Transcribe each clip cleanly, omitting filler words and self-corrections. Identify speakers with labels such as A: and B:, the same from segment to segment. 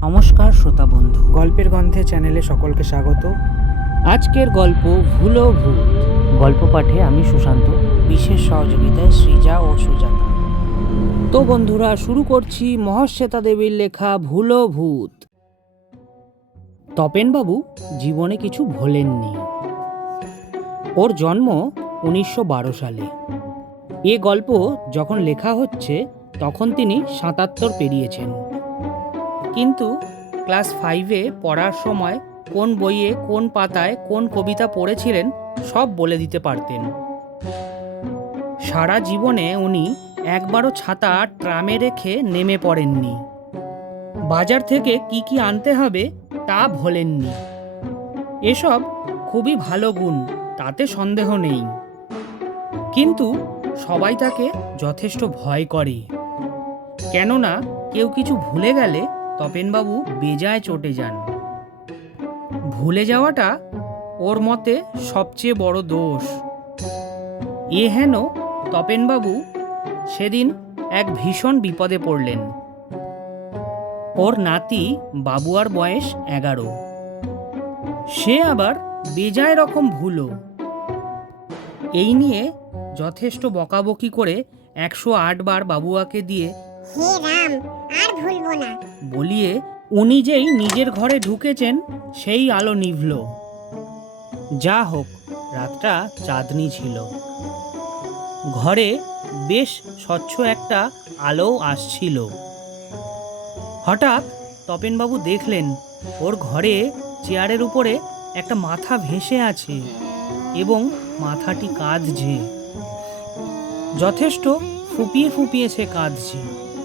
A: নমস্কার শ্রোতা বন্ধু,
B: গল্পের গন্ধে চ্যানেলে সকলকে স্বাগত।
A: আজকের গল্প ভুলো ভূত। গল্প পাঠে আমি সুশান্ত, বিশেষ সহযোগিতায় সৃজা ও সুজাতা। তো বন্ধুরা, শুরু করছি মহাশ্বেতা দেবীর লেখা ভুলো ভূত। তপেনবাবু জীবনে কিছু ভোলেননি। ওর জন্ম 1912 সালে। এ গল্প যখন লেখা হচ্ছে তখন তিনি 77 পেরিয়েছেন। কিন্তু ক্লাস 5-এ পড়ার সময় কোন বইয়ে কোন পাতায় কোন কবিতা পড়েছিলেন সব বলে দিতে পারতেন। সারা জীবনে উনি একবারও ছাতা ট্রামে রেখে নেমে পড়েননি। বাজার থেকে কি কি আনতে হবে তা ভোলেননি। এসব খুবই ভালো গুণ, তাতে সন্দেহ নেই। কিন্তু সবাই তাকে যথেষ্ট ভয় করে, কেননা কেউ কিছু ভুলে গেলে তপেনবাবু বেজায় চটে যান। ভুলে যাওয়াটা ওর মতে সবচেয়ে বড় দোষ। এ হেন তপেনবাবু সেদিন এক ভীষণ বিপদে পড়লেন। ওর নাতি বাবুয়ার বয়স 11। সে আবার বেজায় রকম ভুলো। এই নিয়ে যথেষ্ট বকাবকি করে 108 বার বাবুয়াকে দিয়ে
C: হে রাম, আর ভুলবো না
A: বলিয়ে উনি যেই নিজের ঘরে ঢুকেছেন সেই আলো নিভল। যা হোক, রাতটা চাঁদনি ছিল। ঘরে বেশ স্বচ্ছ একটা আলো আসছিল। হঠাৎ তপেনবাবু দেখলেন ওর ঘরে চেয়ারের উপরে একটা মাথা ভেসে আছে এবং মাথাটি কাঁদছে। যথেষ্ট ফুপিয়ে ফুপিয়ে সে কাঁদছে।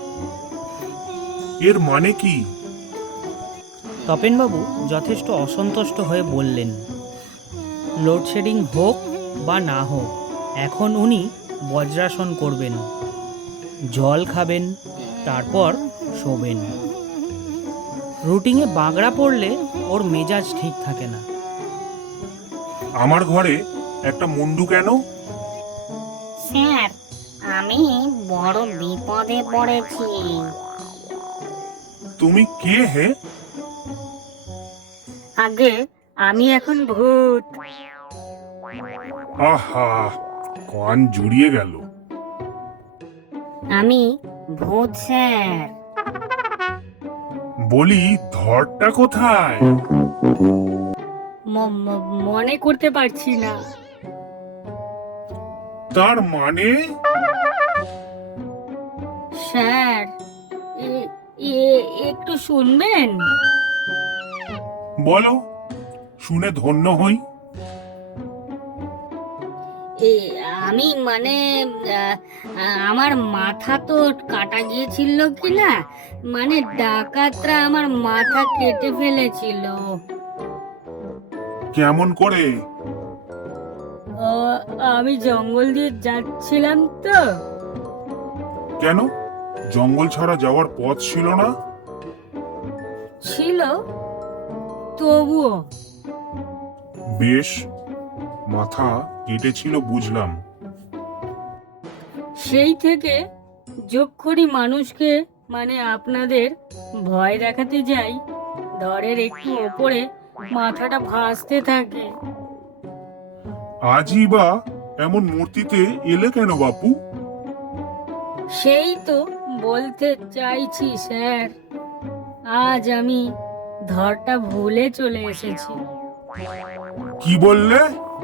D: এর মানে কি?
A: তপেনবাবু যথেষ্ট অসন্তুষ্ট হয়ে বললেন, লোডশেডিং হোক বা না হোক, এখন উনি বজ্রাসন করবেন, জল খাবেন, তারপর শোবেন। রুটিনে বাগড়া পড়লে ওর মেজাজ ঠিক থাকে না।
D: আমার ঘরে একটা মুন্ডু কেন?
C: স্যার, আমি বড় বিপদে পড়েছি।
D: তুমি কে হে?
E: আগে আমি এখন ভূত।
D: আহা, কান জুড়িয়ে গেল।
C: আমি ভূত স্যার।
D: বলি, ধরটা কোথায়?
E: মনে করতে পারছি না।
D: তার মানে?
E: স্যার, একটু শুনবেন?
D: বলো, শুনে ধন্য হই।
E: আমি মানে আমার মাথা তো কাটা গিয়েছিল কি না, মানে ডাকাতরা আমার মাথা কেটে ফেলেছিল।
D: কেমন করে?
E: ও, আমি জঙ্গল দিয়ে যাচ্ছিলাম তো।
D: কেন, জঙ্গল ছাড়া যাওয়ার পথ ছিল না?
E: ছিল, তবুও।
D: বেশ, মাথা কেটেছিল বুঝলাম।
E: সেই থেকে যক্ষরি মানুষকে মানে আপনাদের ভয় দেখাতে যাই, ধরের একটু ওপরে মাথাটা ভাসতে থাকে।
D: আজই বা এমন মূর্তিতে এলে কেন বাপু?
E: সেই তো বলতে চাইছি স্যার, আজ আমি ধরটা ভুলে চলে এসেছি।
D: কি বললে?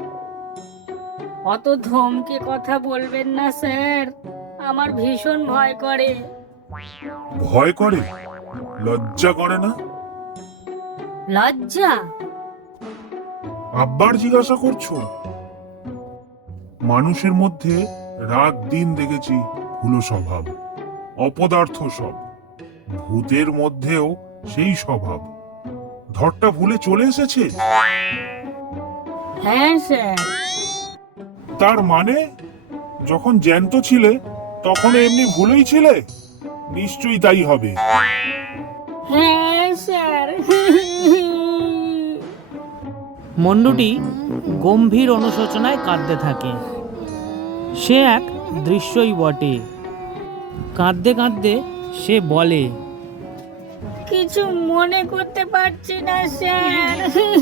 E: অত ধমকে কথা বলবেন না স্যার, আমার ভীষণ ভয় করে।
D: ভয় করে? লজ্জা করে না?
E: লজ্জা?
D: আব্বার জিজ্ঞাসা করছো? মানুষের মধ্যে রাত দিন দেখেছি ভুলো স্বভাব, অপদার্থ সব। ভূতের মধ্যেও সেই স্বভাব। ধরটা ভুলে চলে এসেছে?
E: হ্যাঁ স্যার।
D: তার মানে যখন জ্যান্ত ছিলে তখন এমনি ভুলেই ছিলে? নিশ্চয়ই তাই হবে।
E: হ্যাঁ স্যার।
A: মন্ডুটি গম্ভীর অনুশোচনায় কাঁদতে থাকে। সে এক দৃশ্যই বটে। কাঁদতে কাঁদতে সে বলে,
E: কিছু মনে করতে পারছি না স্যার।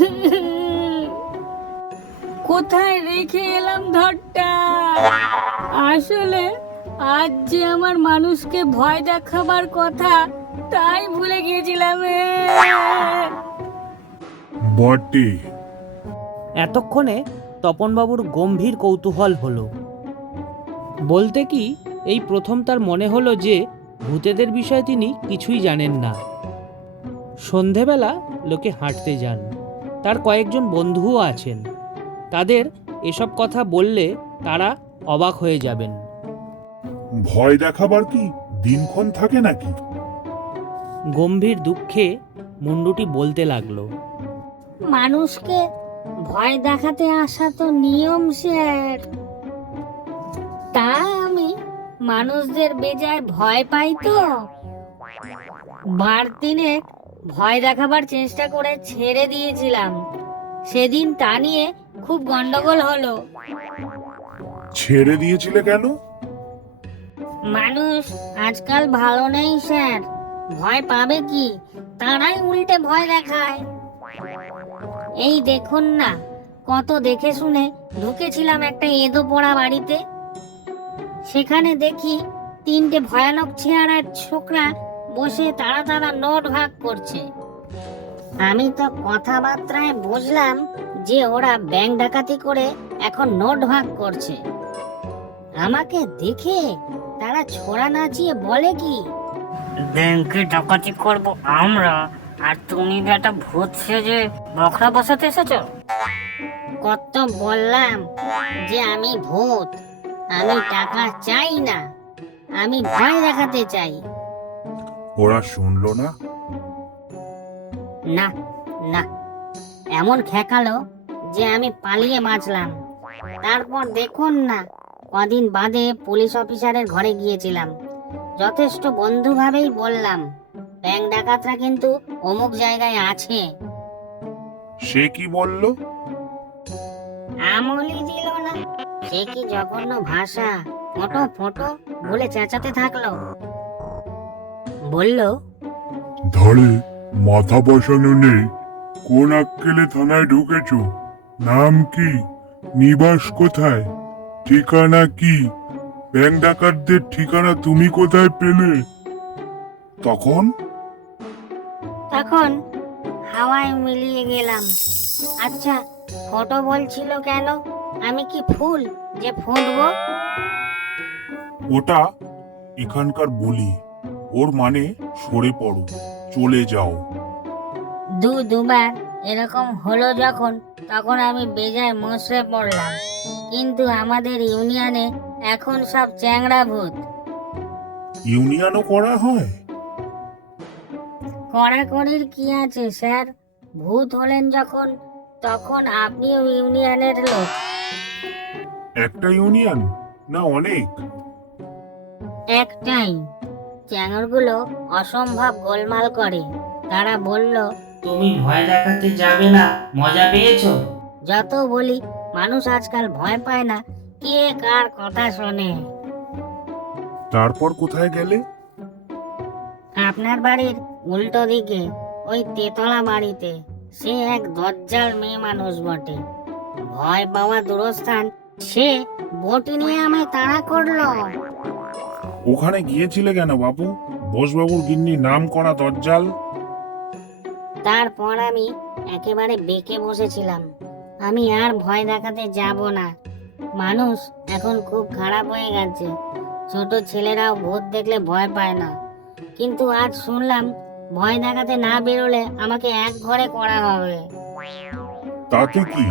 E: কোথায় রেখে এলাম ধরটা? আসলে আজ যে আমার মানুষকে ভয় দেখাবার কথা তাই ভুলে গিয়েছিলাম।
D: বটে।
A: এতক্ষণে তপনবাবুর গম্ভীর কৌতূহল হলো। বলতে কি, এই প্রথম তার মনে হলো যে ভূতেদের বিষয়ে তিনি কিছুই জানেন না। সন্ধেবেলা লোকে হাঁটতে যান, তার কয়েকজন বন্ধুও আছেন। তাদের এসব কথা বললে তারা অবাক হয়ে যাবেন।
D: ভয় দেখাবার কি দিনক্ষণ থাকে নাকি?
A: গম্ভীর দুঃখে মুন্ডুটি বলতে লাগলো।
E: মানুষকে ভয় দেখাতে আসা তো নিয়ম স্যার। তা আমি মানুষদের বেজায় ভয় পাই তো। বার দিনে ভয় দেখাবার চেষ্টা করে ছেড়ে দিয়েছিলাম। সেদিন তা নিয়ে খুব গন্ডগোল হলো।
D: ছেড়ে দিয়েছিলে কেন?
E: মানুষ আজকাল ভালো নেই স্যার। ভয় পাবে কি, তারাই উল্টে ভয় দেখায়। এই দেখুন না, কত দেখে শুনে ঢুকেছিলাম একটা এঁদো পোড়া বাড়িতে। সেখানে দেখি 3টে ভয়ানক চেহারার ছোকরা বসে তারা তারা নোট ভাগ করছে। আমি তো কথাবার্তায় বুঝলাম যে ওরা ব্যাংক ডাকাতি করে এখন নোট ভাগ করছে। আমাকে দেখে তারা ছোড়া নাচিয়ে বলে কি, ব্যাংকে ডাকাতি করব আমরা, আর তুমি বেটা ভূত সেজে বখরা বসাতে এসেছো। কত বললাম যে আমি ভূত, আমি টাকা চাই না, আমি ভয় দেখাতে চাই।
D: ওরা শুনলো না?
E: না না, এমন খেকালো যে আমি পালিয়ে বাঁচলাম। তারপর দেখুন না, কদিন বাদে পুলিশ অফিসারের ঘরে গিয়েছিলাম। যথেষ্ট বন্ধুভাবেই বললাম, ব্যাংক ডাকাতরা কিন্তু অমুক জায়গায় আছে।
D: সে কি বললো?
E: আমলই দিল না। সে কি জঘন্য ভাষা, ফটো ফটো বলে চেঁচাতে থাকলো। বলল,
D: ধরে মাথা বসানো নেই, কোন আক্কেলে থানায় ঢুকেছো? নাম কি? নিবাস কোথায়? ঠিকানা কি? ব্যাংক ডাকাতদের ঠিকানা তুমি কোথায় পেলে? তখন
E: তখন হাওয়ায় মিলিয়ে গেলাম। আচ্ছা, ফটো বলছিল কেন? আমি কি ফুল যে ফুটবো?
D: ওটা এখানকার বলি, ওর মানে সরে পড়ো, চলে যাও।
E: দুবার এরকম হলো যখন, তখন আমি বেজায় মশরে পড়লাম। কিন্তু আমাদের ইউনিয়নে এখন সব চ্যাংড়া ভূত।
D: ইউনিয়নও করা হয়?
E: কড়াকড়ির কি আছে স্যার? ভূত হলেন যখন, তখন আপনিও ইউনিয়নের লোক।
D: একটা ইউনিয়ন না অনেক?
E: একটাই। চ্যাংড়গুলো অসম্ভব গোলমাল করে। তারা বলল,
A: তুমি ভয় দেখাতে যাবে না, মজা পেয়েছো?
E: যত বলি মানুষ আজকাল ভয় পায় না, কে কার কথা শোনে।
D: তারপর কোথায় গেলে?
E: আপনার বাড়ির উল্টো দিকে ওই তেতলা বাড়িতে। সে এক দজ্জাল মেয়ে মানুষ বটে। ভয় পাওয়া দূরস্থান, সে বটি নিয়ে আমায় তাড়া করলো।
D: ওখানে গিয়েছিলে কেন বাবু? বোসবাবুর গিন্নি নাম করা দজ্জাল।
E: তারপর আমি একেবারে বেঁকে বসেছিলাম। আমি আর ভয় দেখাতে যাব না। মানুষ এখন খুব খারাপ হয়ে গেছে। ছোট ছেলেরাও ভূত দেখলে ভয় পায় না। কিন্তু আজ শুনলাম ভয় দেখাতে না বেরোলে আমাকে এক ঘরে করা হবে।
D: তাতে কি?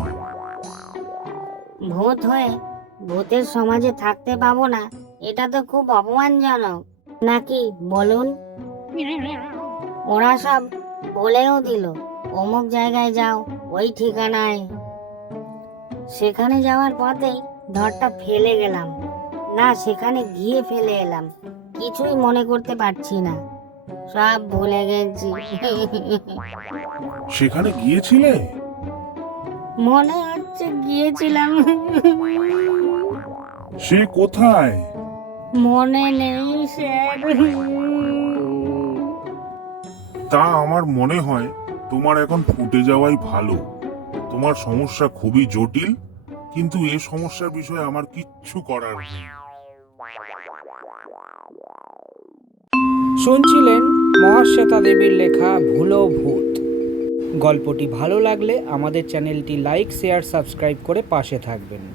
E: ভূত হয়ে ভূতের সমাজে থাকতে পাবো না, এটা তো খুব অপমানজনক নাকি বলুন? ওরা সব বলেও দিল, অমুক জায়গায় যাও, ওই ঠিকানায়। সেখানে যাওয়ার পথেই ধরটা ফেলে গেলাম। না, সেখানে গিয়ে ফেলে এলাম। কিছুই মনে করতে পারছি না, সব ভুলে গেছি।
D: সেখানে গিয়েছিলে?
E: মনে হচ্ছে গিয়েছিলাম।
D: সে কোথায়?
E: মনে নেই স্যার।
D: তা আমার মনে হয় তোমার এখন ফুটে যাওয়াই ভালো। তোমার সমস্যা খুবই জটিল, কিন্তু এ সমস্যার বিষয়ে আমার কিচ্ছু করার নেই।
B: শুনছিলেন মহাশ্বেতা দেবীর লেখা ভুলো ভূত। গল্পটি ভালো লাগলে আমাদের চ্যানেলটি লাইক, শেয়ার, সাবস্ক্রাইব করে পাশে থাকবেন।